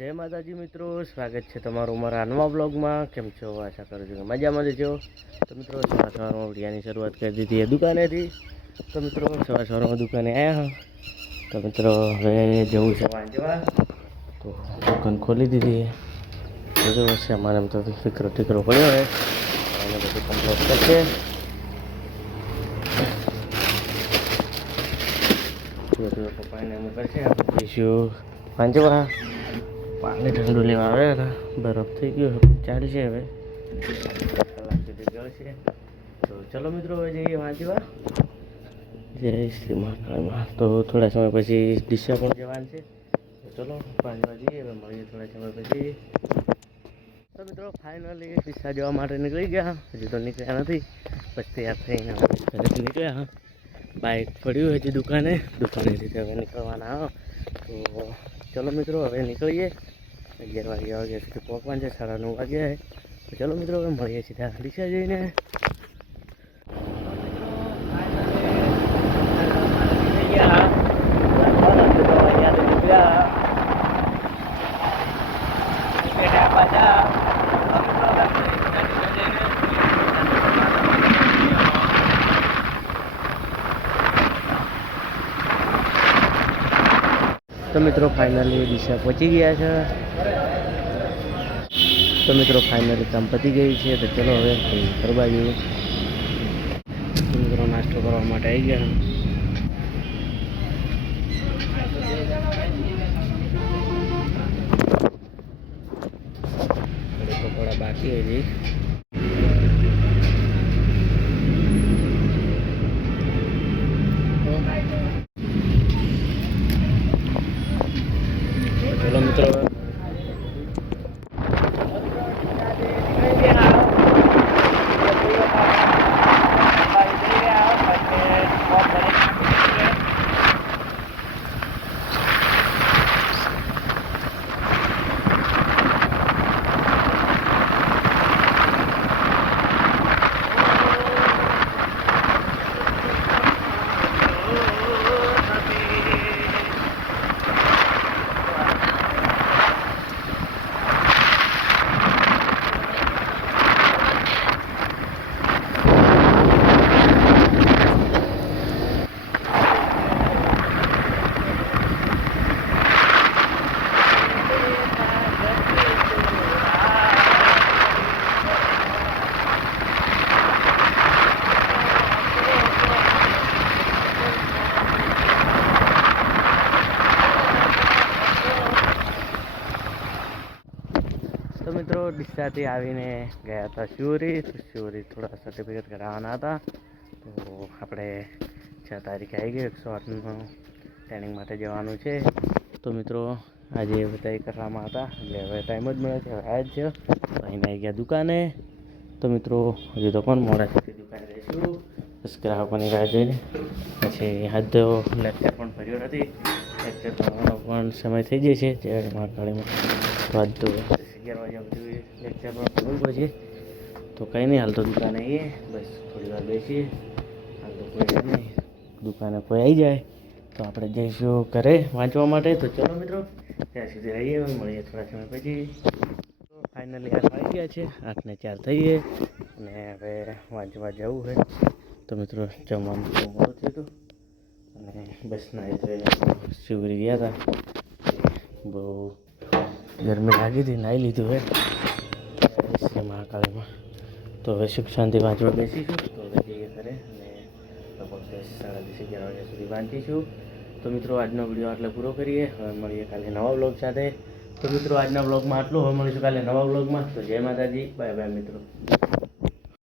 જય માતાજી મિત્રો, સ્વાગત છે તમારું મારા નવા બ્લોગમાં. કેમ છો? આશા કરું છું કે મજામાં જ છો. તો મિત્રો સવારમાં વિડીયોની શરૂઆત કરી દીધી એ દુકાનેથી. તો મિત્રો સવારમાં દુકાને આવ્યા. તો મિત્રો હવે જવું છે વાંચવા. તો દુકાન ખોલી દીધી. બધું વર્ષે અમારે તો ફિકરો ઠીકરો પડ્યો હોય અને બધું કમ્પ્લીટ કરશે. પપ્પાને એમ કરશે આપણે જઈશું વાંચવા. પાણી ઠંડુ લેવા આવ્યા હતા, બરફ થઈ ગયો ચાલશે હવે કલાક સુધી જળશે. તો ચલો મિત્રો હવે જઈએ વાંચવા. જય શ્રી મહાકાળમાં. તો થોડા સમય પછી ડીસા પણ જવાનું છે. તો ચલો વાંચવા જઈએ, હવે મળીએ થોડા સમય પછી. તો મિત્રો ફાઇનલી ડીસા જવા માટે નીકળી ગયા. હજુ તો નીકળ્યા નથી, બસ તૈયાર થઈને ઘરેથી નીકળ્યા. બાઇક પડ્યું હજી દુકાનેથી હવે નીકળવાના. તો ચલો મિત્રો હવે નીકળીએ. 11 વાગ્યા સુધી પહોંચવાનું છે, 9:30 વાગ્યા. તો ચલો મિત્રો હવે મળીએ સીધા ડીસા જઈને. તો મિત્રો ફાઇનલી ડીસા પહોંચી ગયા છે. તો મિત્રો ફાઇનલી કામ પતી ગઈ છે. તો ચલો હવે ઘર બાજુ મિત્રો નાસ્તો કરવા માટે આવી ગયા. પકોડા બાકી હજી. ચલો મિત્રો ડીસાથી આવીને ગયા હતા શિવરી થોડા સર્ટિફિકેટ કરાવવાના હતા. તો આપણે 6 તારીખે આવી ગયો. 108નું ટ્રેનિંગ માટે જવાનું છે. તો મિત્રો આજે બધા કરવામાં હતા એટલે હવે ટાઈમ જ મળે છે. હવે આવ્યા જ છે. અહીં આવી ગયા દુકાને. તો મિત્રો હજુ તો પણ મોડા સુધી દુકાને રહીશું, બસ ગ્રાહકોની રાહ જોઈને. પછી હાથ લેક્ચર પણ ભર્યો નથી. લેક્ચર ભરવાનો પણ સમય થઈ જાય છે. જ્યારે મહાકાળીમાં વાત તો 11 વાગ્યા બધું લેક્ચર પણ કરવું પડશે. તો કંઈ નહીં, હાલ તો દુકાને આવીએ, બસ થોડી વાર બેસીએ. હાલ તો કોઈ નહીં, દુકાને કોઈ આવી જાય તો આપણે જઈશું ઘરે વાંચવા માટે. તો ચલો મિત્રો ત્યાં સુધી રહીએ, મળીએ થોડા સમય પછી. તો ફાઇનલી 8 વાગી ગયા છે, 8:04 થઈએ અને હવે વાંચવા જવું છે. તો મિત્રો જમવાનું બહુ મોડું થયું હતું અને બસ નાહી તો શિવરી ગયા હતા. બહુ ગરમી લાગી હતી, નાહી લીધું હોય મહાકાળીમાં. તો હવે સુખ શાંતિ વાંચવા બેસીશું. તો હવે જઈએ ઘરે અને લગભગ 10-10:30 વાગ્યા સુધી વાંચીશું. તો મિત્રો આજનો વિડીયો આટલો પૂરો કરીએ. હવે મળીએ કાલે નવા બ્લોગ સાથે. તો મિત્રો આજના બ્લોગમાં આટલું. હવે મળીશું કાલે નવા બ્લોગમાં. તો જય માતાજી, બાય બાય મિત્રો.